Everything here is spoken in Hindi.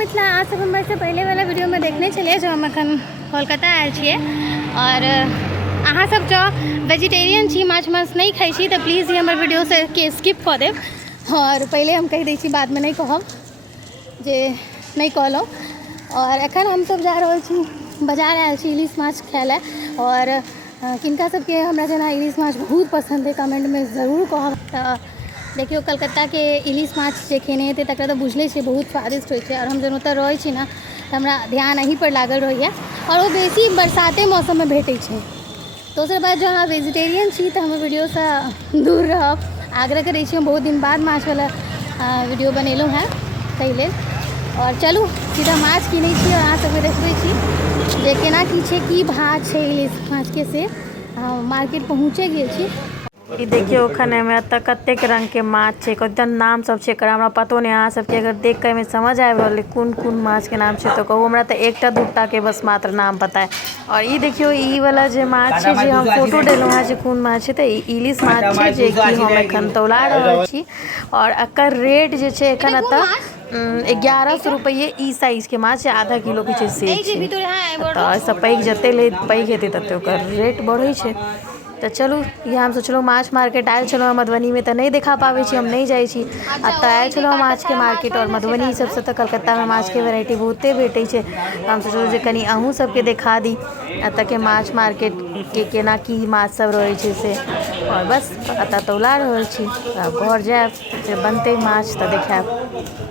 मिथिला आज सब हमारे से पहले वाला वीडियो में देखने चलिए जो हम अखन कोलकाता आयल छिए और अहाँ सब जो वेजिटेरियन छी माछ मांस नहीं खाई छी तो प्लीज़ ये हमारे वीडियो से के स्किप कर देव और पहले हम कह दी छी बाद में नहीं कहब जे नहीं कहलौं। और एखन हम सब जा रहल छी बाजार आयल छी इलिश माछ खाय ले और किनका सबके हमरा जेना इलिश माछ बहुत पसंद है कमेंट में ज़रूर कहब। तो देखियो कलकत्ता के इलिश माछ जे खेने हेतै तकरा तऽ बुझले छै बहुत स्वादिष्ट होइ छै और हम जब ओतऽ रहै छी ना तऽ हमरा ध्यान अहीं पर लागल रहैया और वो बेसी बरसाते मौसम में भेटै छै। दोसर बात जो अहाँ वेजिटेरियन छी तऽ हम वीडियोसँ दूर रहब आग्रह करै छी। हम बहुत दिन बाद माछ वाला वीडियो बनेलहुँ हैं ताहि लेल। और चलू सीधा माछ किनै छी और अहाँ सबके देखबै छी जे केना की छै की भाव छै इलिश माछके से मार्केट पहुँचे गेल छी। ई देखियो खाने में अत कतेक रंग के माछ छै कतेक नाम सब छै हमरा पतो नहीं। अहाँ सबके अगर देख के में समझ आबि रहल कोन कोन माछ के नाम छै तो कहू। हमरा तो एकटा दूटा के बस मात्र नाम पता है। और ई देखियो ई वाला जे माछ छै जे हम फोटो देलहुँ हैं जे कोन माछ छै तऽ इलिश माछ छै जे कि हम एखन तौला रहल छी और एकर रेट जे छै एखन एतऽ 1100 रुपये ई साइज के माछ आधा किलो के छै से छै। तऽ एहिसँ पैघ जते पैघ हेतै तते ओकर रेट बढ़ै छै। तो चलू यहाँ हम सोचलहुँ माछ मार्केट आयल छलहुँ मधुबनी में तो नहीं देखा पाबै छी हम नहीं जाइ छी एतऽ आयल छलहुँ माछ के मार्केट और मधुबनी सबसे तो कलकत्ता में माछ के वेराइटी बहुते भेटै छै। हम सोचलहुँ जे कनी अहूँ सबके देखा दी एतऽ के माछ मार्केट के केना की माछ सब रहै छै से। और बस एतऽ तौला रहल छी घर जायब जे बनतै माछ तऽ देखायब।